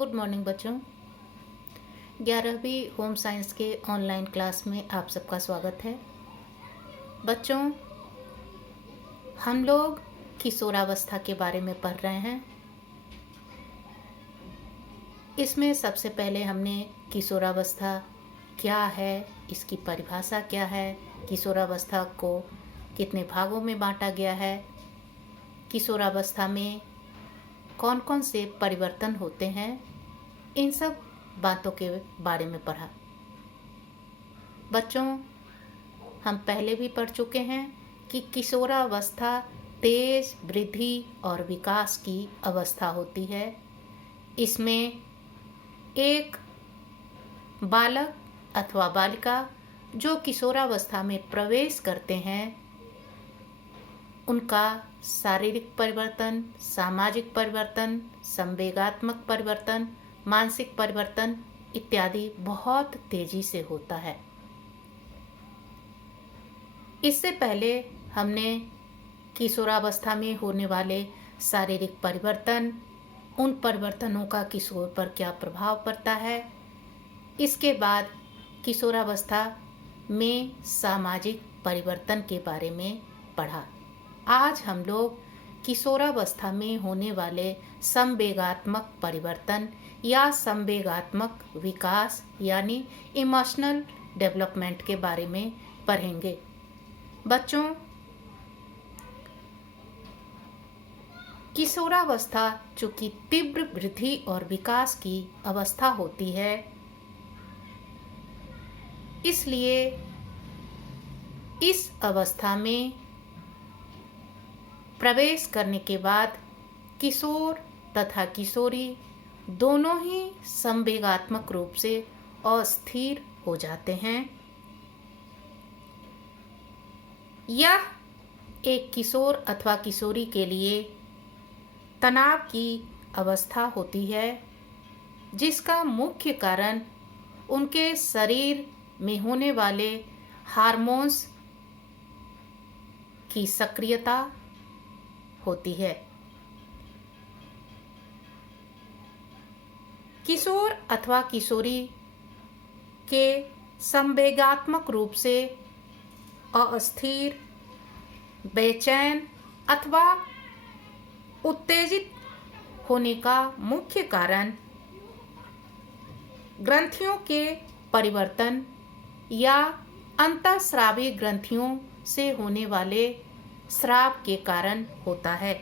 Good morning बच्चों। 11वीं home science के ऑनलाइन क्लास में आप सबका स्वागत है। बच्चों, हम लोग किशोरावस्था के बारे में पढ़ रहे हैं। इसमें सबसे पहले हमने किशोरावस्था क्या है, इसकी परिभाषा क्या है, किशोरावस्था को कितने भागों में बांटा गया है, किशोरावस्था में कौन कौन से परिवर्तन होते हैं, इन सब बातों के बारे में पढ़ा। बच्चों, हम पहले भी पढ़ चुके हैं कि किशोरावस्था तेज वृद्धि और विकास की अवस्था होती है। इसमें एक बालक अथवा बालिका जो किशोरावस्था में प्रवेश करते हैं, उनका शारीरिक परिवर्तन, सामाजिक परिवर्तन, संवेगात्मक परिवर्तन, मानसिक परिवर्तन इत्यादि बहुत तेजी से होता है। इससे पहले हमने किशोरावस्था में होने वाले शारीरिक परिवर्तन, उन परिवर्तनों का किशोर पर क्या प्रभाव पड़ता है, इसके बाद किशोरावस्था में सामाजिक परिवर्तन के बारे में पढ़ा। आज हम लोग किशोरावस्था में होने वाले संवेगात्मक परिवर्तन या संवेगात्मक विकास यानी इमोशनल डेवलपमेंट के बारे में पढ़ेंगे। बच्चों, किशोरावस्था चूंकि तीव्र वृद्धि और विकास की अवस्था होती है, इसलिए इस अवस्था में प्रवेश करने के बाद किशोर तथा किशोरी दोनों ही संवेगात्मक रूप से अस्थिर हो जाते हैं। यह एक किशोर अथवा किशोरी के लिए तनाव की अवस्था होती है, जिसका मुख्य कारण उनके शरीर में होने वाले हार्मोन्स की सक्रियता होती है। किशोर अथवा किशोरी के संवेगात्मक रूप से अस्थिर, बेचैन अथवा उत्तेजित होने का मुख्य कारण ग्रंथियों के परिवर्तन या अंतःस्रावी ग्रंथियों से होने वाले स्राव के कारण होता है।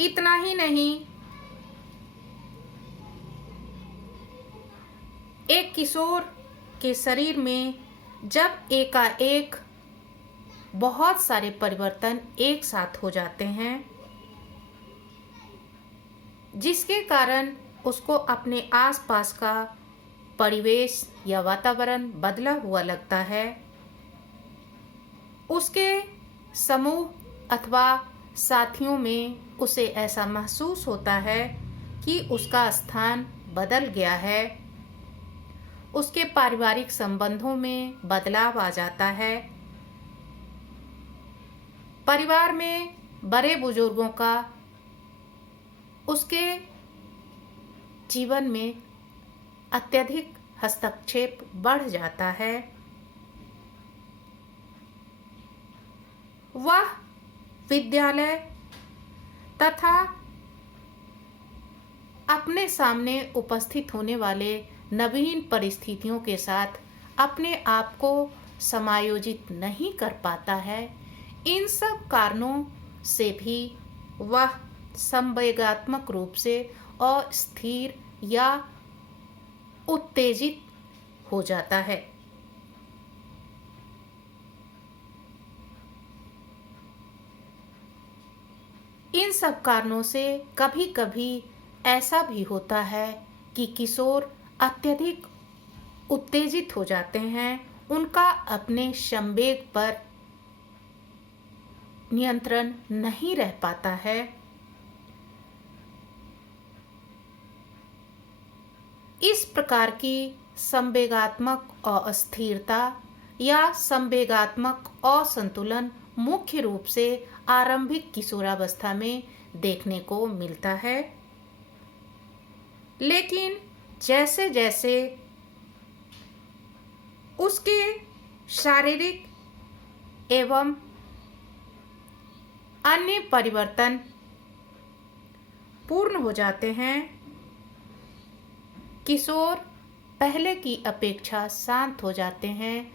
इतना ही नहीं, एक किशोर के शरीर में जब एकाएक बहुत सारे परिवर्तन एक साथ हो जाते हैं, जिसके कारण उसको अपने आसपास का परिवेश या वातावरण बदला हुआ लगता है, उसके समूह अथवा साथियों में उसे ऐसा महसूस होता है कि उसका स्थान बदल गया है, उसके पारिवारिक संबंधों में बदलाव आ जाता है, परिवार में बड़े बुजुर्गों का उसके जीवन में अत्यधिक हस्तक्षेप बढ़ जाता है। वह विद्यालय तथा अपने सामने उपस्थित होने वाले नवीन परिस्थितियों के साथ अपने आप को समायोजित नहीं कर पाता है। इन सब कारणों से भी वह संवेगात्मक रूप से अस्थिर या उत्तेजित हो जाता है। इन सब कारणों से कभी कभी ऐसा भी होता है कि किशोर अत्यधिक उत्तेजित हो जाते हैं, उनका अपने संवेग पर नियंत्रण नहीं रह पाता है। इस प्रकार की संवेगात्मक अस्थिरता या संवेगात्मक असंतुलन मुख्य रूप से आरंभिक किशोरावस्था में देखने को मिलता है। लेकिन जैसे जैसे उसके शारीरिक एवं अन्य परिवर्तन पूर्ण हो जाते हैं, किशोर पहले की अपेक्षा शांत हो जाते हैं,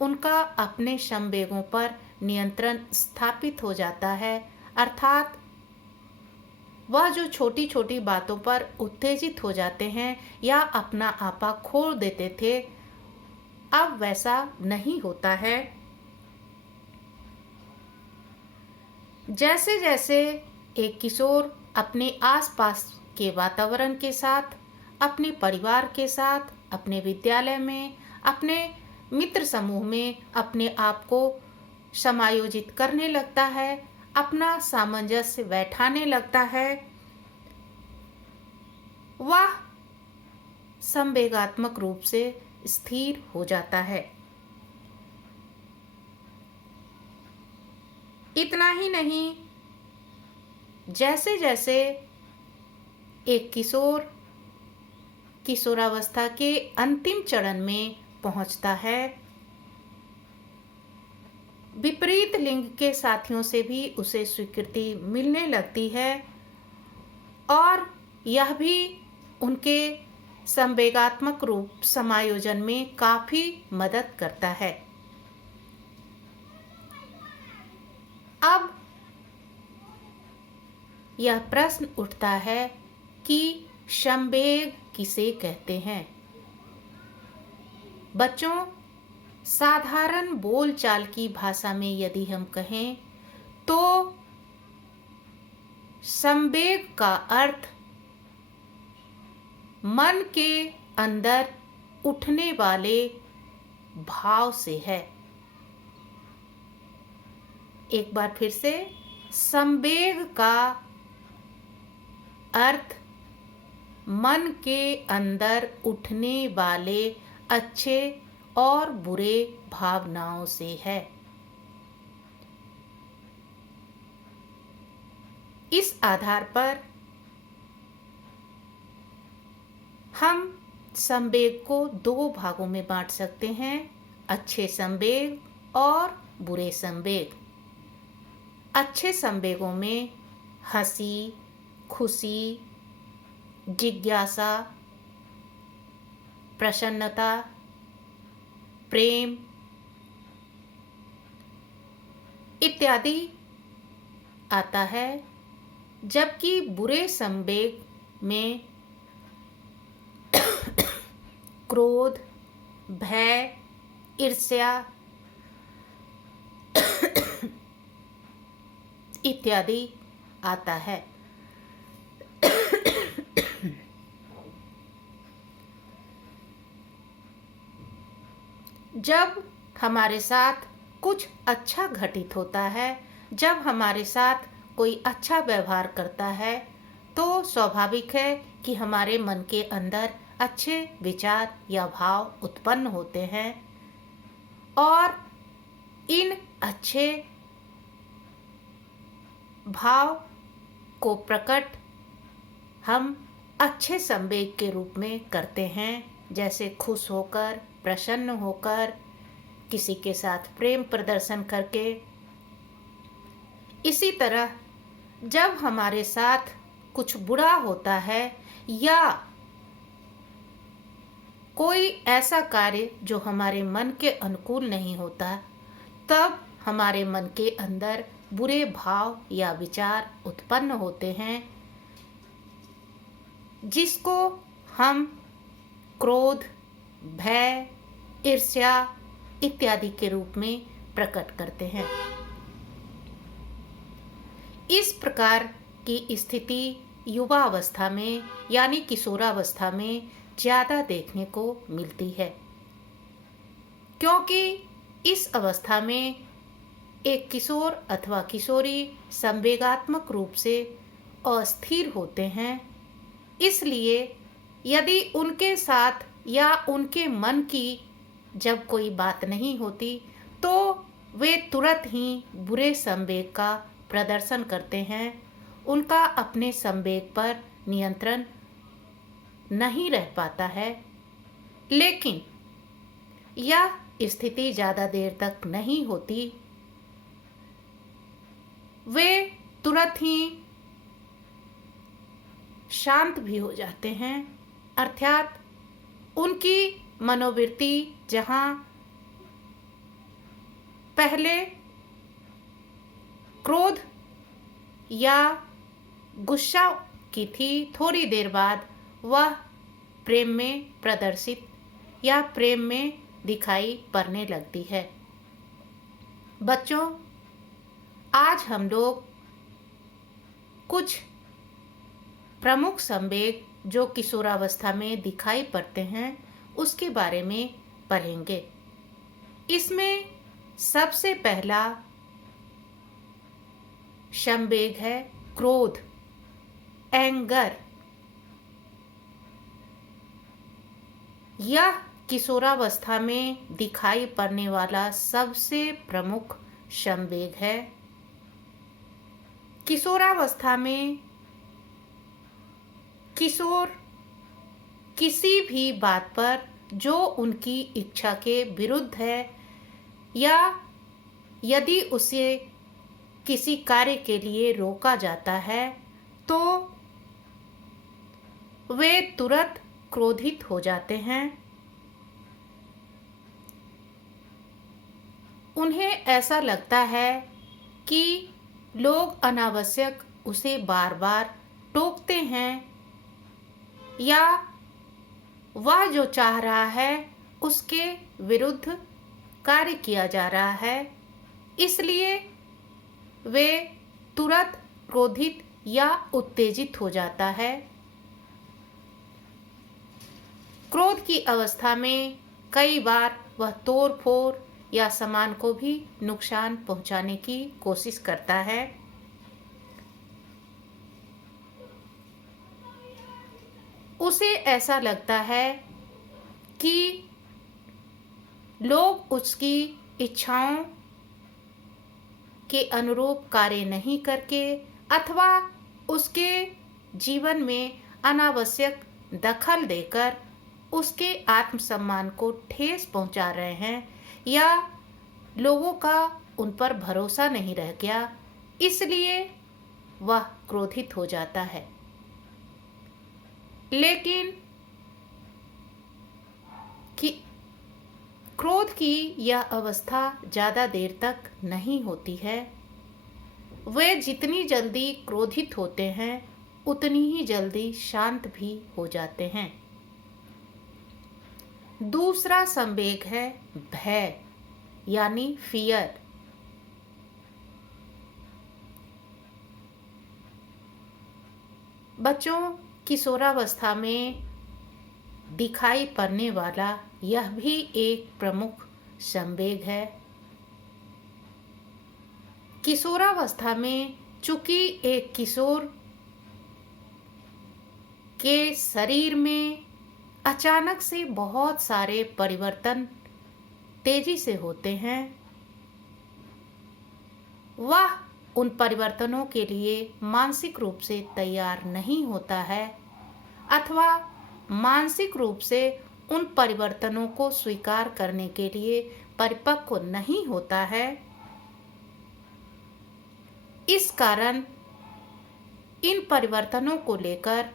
उनका अपने संवेगों पर नियंत्रण स्थापित हो जाता है, अर्थात वह जो छोटी छोटी बातों पर उत्तेजित हो जाते हैं या अपना आपा खो देते थे, अब वैसा नहीं होता है। जैसे जैसे एक किशोर अपने आसपास के वातावरण के साथ, अपने परिवार के साथ, अपने विद्यालय में, अपने मित्र समूह में अपने आप को समायोजित करने लगता है, अपना सामंजस्य बैठाने लगता है, वह संवेगात्मक रूप से स्थिर हो जाता है। इतना ही नहीं, जैसे जैसे एक किशोर किशोरावस्था के अंतिम चरण में पहुंचता है, विपरीत लिंग के साथियों से भी उसे स्वीकृति मिलने लगती है और यह भी उनके संवेगात्मक रूप समायोजन में काफी मदद करता है। अब यह प्रश्न उठता है कि संवेग किसे कहते हैं। बच्चों, साधारण बोलचाल की भाषा में यदि हम कहें तो संवेग का अर्थ मन के अंदर उठने वाले भाव से है। एक बार फिर से, संवेग का अर्थ मन के अंदर उठने वाले अच्छे और बुरे भावनाओं से है। इस आधार पर हम संवेग को दो भागों में बांट सकते हैं, अच्छे संवेग और बुरे संवेग। अच्छे संवेगों में हंसी, खुशी, जिज्ञासा, प्रसन्नता, प्रेम इत्यादि आता है, जबकि बुरे संवेग में क्रोध, भय, ईर्ष्या इत्यादि आता है। जब हमारे साथ कुछ अच्छा घटित होता है, जब हमारे साथ कोई अच्छा व्यवहार करता है, तो स्वाभाविक है कि हमारे मन के अंदर अच्छे विचार या भाव उत्पन्न होते हैं और इन अच्छे भाव को प्रकट हम अच्छे संवेग के रूप में करते हैं, जैसे खुश होकर, प्रसन्न होकर, किसी के साथ प्रेम प्रदर्शन करके। इसी तरह जब हमारे साथ कुछ बुरा होता है या कोई ऐसा कार्य जो हमारे मन के अनुकूल नहीं होता, तब हमारे मन के अंदर बुरे भाव या विचार उत्पन्न होते हैं, जिसको हम क्रोध, भय, ईर्ष्या इत्यादि के रूप में प्रकट करते हैं। इस प्रकार की स्थिति युवा अवस्था में यानी किशोरावस्था में ज़्यादा देखने को मिलती है, क्योंकि इस अवस्था में एक किशोर अथवा किशोरी संवेगात्मक रूप से अस्थिर होते हैं। इसलिए यदि उनके साथ या उनके मन की जब कोई बात नहीं होती, तो वे तुरंत ही बुरे संवेग का प्रदर्शन करते हैं। उनका अपने संवेग पर नियंत्रण नहीं रह पाता है, लेकिन यह स्थिति ज़्यादा देर तक नहीं होती। वे तुरंत ही शांत भी हो जाते हैं, अर्थात उनकी मनोवृत्ति जहाँ पहले क्रोध या गुस्सा की थी, थोड़ी देर बाद वह प्रेम में प्रदर्शित या प्रेम में दिखाई पड़ने लगती है। बच्चों, आज हम लोग कुछ प्रमुख संवेग जो किशोरावस्था में दिखाई पड़ते हैं उसके बारे में पढ़ेंगे। इसमें सबसे पहला संवेग है क्रोध, एंगर। यह किशोरावस्था में दिखाई पड़ने वाला सबसे प्रमुख संवेग है। किशोरावस्था में किशोर किसी भी बात पर जो उनकी इच्छा के विरुद्ध है या यदि उसे किसी कार्य के लिए रोका जाता है तो वे तुरंत क्रोधित हो जाते हैं। उन्हें ऐसा लगता है कि लोग अनावश्यक उसे बार बार टोकते हैं या वह जो चाह रहा है उसके विरुद्ध कार्य किया जा रहा है, इसलिए वे तुरंत क्रोधित या उत्तेजित हो जाता है। क्रोध की अवस्था में कई बार वह तोड़ फोड़ या सामान को भी नुकसान पहुंचाने की कोशिश करता है। उसे ऐसा लगता है कि लोग उसकी इच्छाओं के अनुरूप कार्य नहीं करके अथवा उसके जीवन में अनावश्यक दखल देकर उसके आत्मसम्मान को ठेस पहुंचा रहे हैं या लोगों का उन पर भरोसा नहीं रह गया, इसलिए वह क्रोधित हो जाता है। लेकिन कि क्रोध की यह अवस्था ज़्यादा देर तक नहीं होती है। वे जितनी जल्दी क्रोधित होते हैं उतनी ही जल्दी शांत भी हो जाते हैं। दूसरा संवेग है भय यानी फियर। बच्चों, किशोरावस्था में दिखाई पड़ने वाला यह भी एक प्रमुख संवेग है। किशोरावस्था में चूंकि एक किशोर के शरीर में अचानक से बहुत सारे परिवर्तन तेजी से होते हैं, वह उन परिवर्तनों के लिए मानसिक रूप से तैयार नहीं होता है अथवा मानसिक रूप से उन परिवर्तनों को स्वीकार करने के लिए परिपक्व नहीं होता है। इस कारण इन परिवर्तनों को लेकर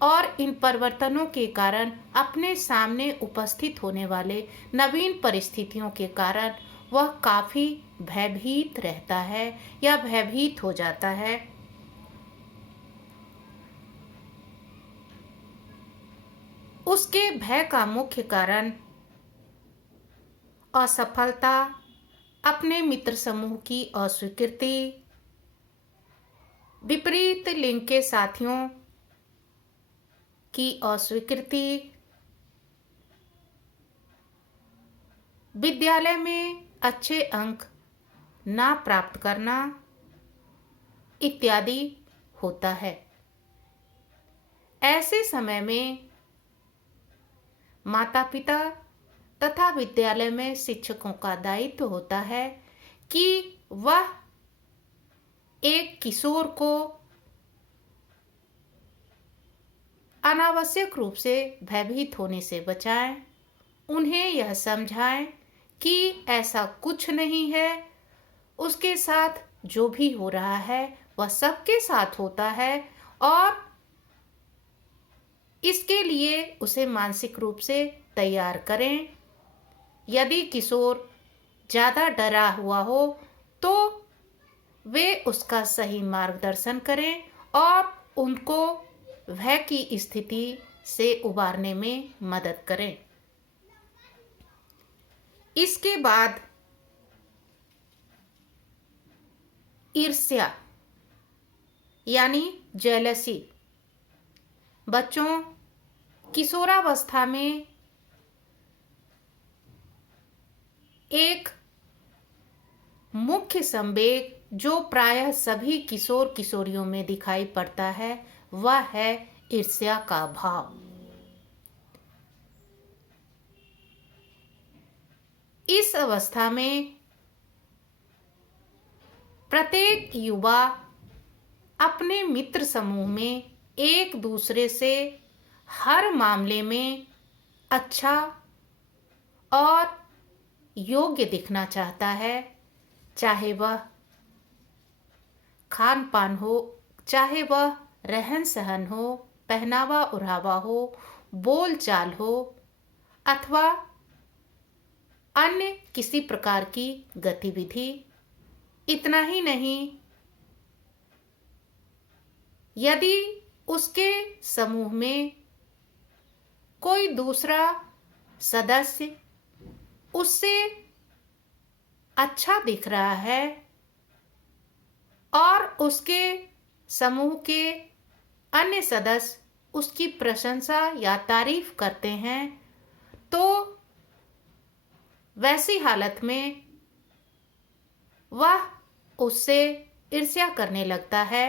और इन परिवर्तनों के कारण अपने सामने उपस्थित होने वाले नवीन परिस्थितियों के कारण वह काफी भयभीत रहता है या भयभीत हो जाता है। उसके भय का मुख्य कारण असफलता, अपने मित्र समूह की अस्वीकृति, विपरीत लिंग के साथियों की अस्वीकृति, विद्यालय में अच्छे अंक ना प्राप्त करना इत्यादि होता है। ऐसे समय में माता पिता तथा विद्यालय में शिक्षकों का दायित्व होता है कि वह एक किशोर को अनावश्यक रूप से भयभीत होने से बचाएं। उन्हें यह समझाएं कि ऐसा कुछ नहीं है, उसके साथ जो भी हो रहा है वह सबके साथ होता है और इसके लिए उसे मानसिक रूप से तैयार करें। यदि किशोर ज़्यादा डरा हुआ हो तो वे उसका सही मार्गदर्शन करें और उनको भय की स्थिति से उबारने में मदद करें। इसके बाद ईर्ष्या यानी जेलसी। बच्चों, किशोरावस्था में एक मुख्य संवेग जो प्रायः सभी किशोर किशोरियों में दिखाई पड़ता है वह है ईर्ष्या का भाव। इस अवस्था में प्रत्येक युवा अपने मित्र समूह में एक दूसरे से हर मामले में अच्छा और योग्य दिखना चाहता है, चाहे वह खान पान हो, चाहे वह रहन सहन हो, पहनावा ओढ़ावा हो, बोल चाल हो अथवा अन्य किसी प्रकार की गतिविधि। इतना ही नहीं, यदि उसके समूह में कोई दूसरा सदस्य उससे अच्छा दिख रहा है और उसके समूह के अन्य सदस्य उसकी प्रशंसा या तारीफ करते हैं, तो वैसी हालत में वह उससे ईर्ष्या करने लगता है।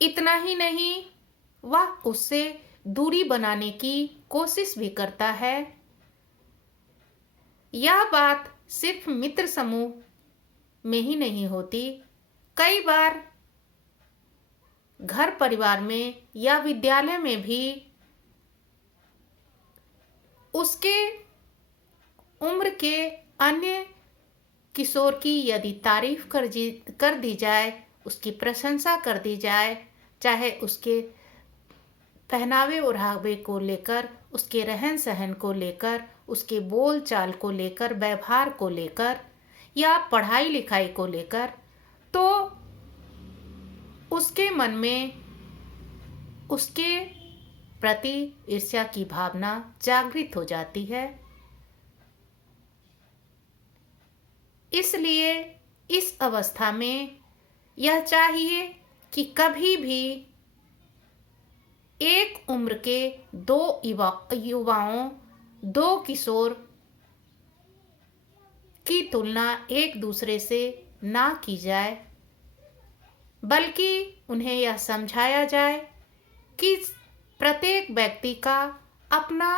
इतना ही नहीं, वह उससे दूरी बनाने की कोशिश भी करता है। यह बात सिर्फ मित्र समूह में ही नहीं होती, कई बार घर परिवार में या विद्यालय में भी उसके उम्र के अन्य किशोर की यदि तारीफ कर दी जाए, उसकी प्रशंसा कर दी जाए, चाहे उसके पहनावे ओढ़ावे को लेकर, उसके रहन सहन को लेकर, उसके बोल चाल को लेकर, व्यवहार को लेकर या पढ़ाई लिखाई को लेकर, तो उसके मन में उसके प्रति ईर्ष्या की भावना जागृत हो जाती है। इसलिए इस अवस्था में यह चाहिए कि कभी भी एक उम्र के दो युवाओं, दो किशोर की तुलना एक दूसरे से ना की जाए, बल्कि उन्हें यह समझाया जाए कि प्रत्येक व्यक्ति का अपना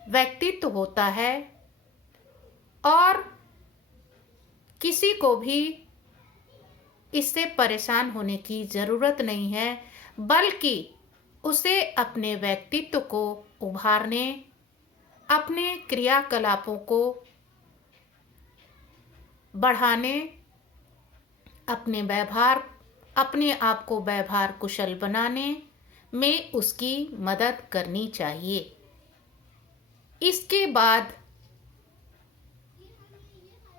व्यक्तित्व होता है और किसी को भी इससे परेशान होने की ज़रूरत नहीं है, बल्कि उसे अपने व्यक्तित्व को उभारने, अपने क्रियाकलापों को बढ़ाने, अपने आप को व्यवहार कुशल बनाने में उसकी मदद करनी चाहिए। इसके बाद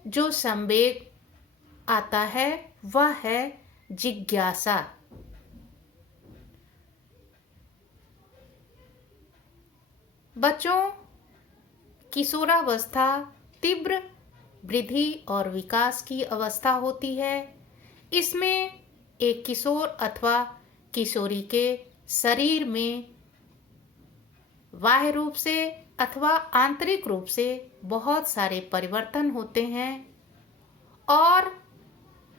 जो संवेग आता है वह है जिज्ञासा। बच्चों, किशोरावस्था तीव्र वृद्धि और विकास की अवस्था होती है। इसमें एक किशोर अथवा किशोरी के शरीर में बाह्य रूप से अथवा आंतरिक रूप से बहुत सारे परिवर्तन होते हैं और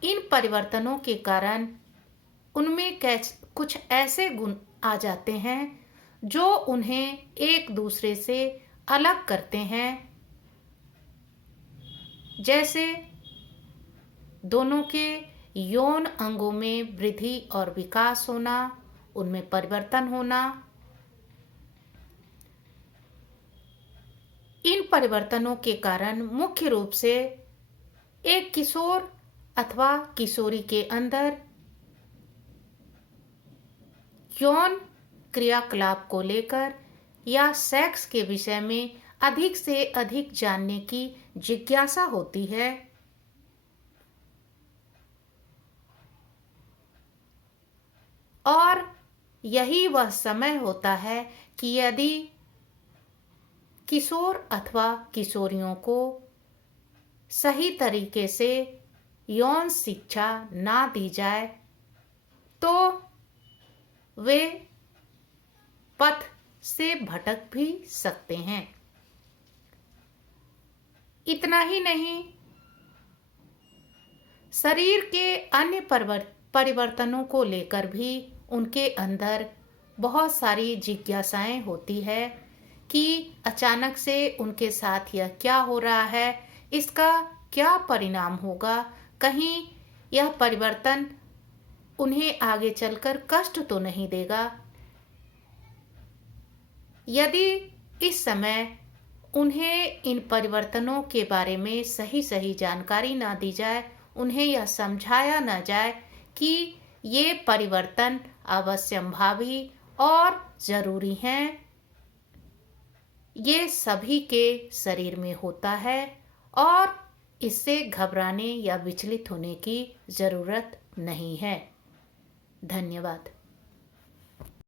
इन परिवर्तनों के कारण उनमें कुछ ऐसे गुण आ जाते हैं जो उन्हें एक दूसरे से अलग करते हैं। जैसे दोनों के यौन अंगों में वृद्धि और विकास होना, उनमें परिवर्तन होना। इन परिवर्तनों के कारण मुख्य रूप से एक किशोर अथवा किशोरी के अंदर यौन क्रियाकलाप को लेकर या सेक्स के विषय में अधिक से अधिक जानने की जिज्ञासा होती है। और यही वह समय होता है कि यदि किशोर अथवा किशोरियों को सही तरीके से यौन शिक्षा ना दी जाए तो वे पथ से भटक भी सकते हैं। इतना ही नहीं, शरीर के अन्य परिवर्तनों को लेकर भी उनके अंदर बहुत सारी जिज्ञासाएं होती है कि अचानक से उनके साथ यह क्या हो रहा है, इसका क्या परिणाम होगा, कहीं यह परिवर्तन उन्हें आगे चलकर कष्ट तो नहीं देगा। यदि इस समय उन्हें इन परिवर्तनों के बारे में सही सही जानकारी ना दी जाए, उन्हें यह समझाया ना जाए कि ये परिवर्तन अवश्यंभावी और जरूरी हैं, ये सभी के शरीर में होता है और इससे घबराने या विचलित होने की जरूरत नहीं है। धन्यवाद।